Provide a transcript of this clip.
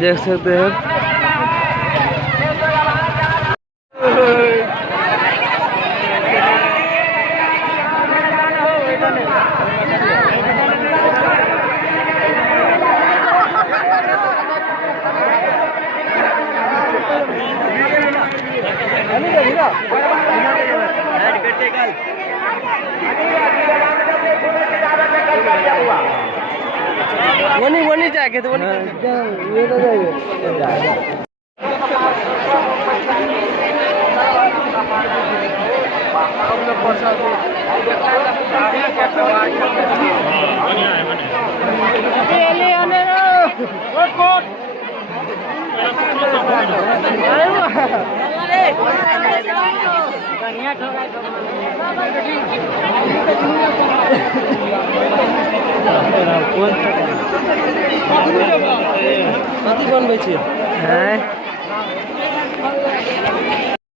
देख सकते हैं वो नहीं जाएगा तो वो नहीं ये तो जाएगा कौन बेची है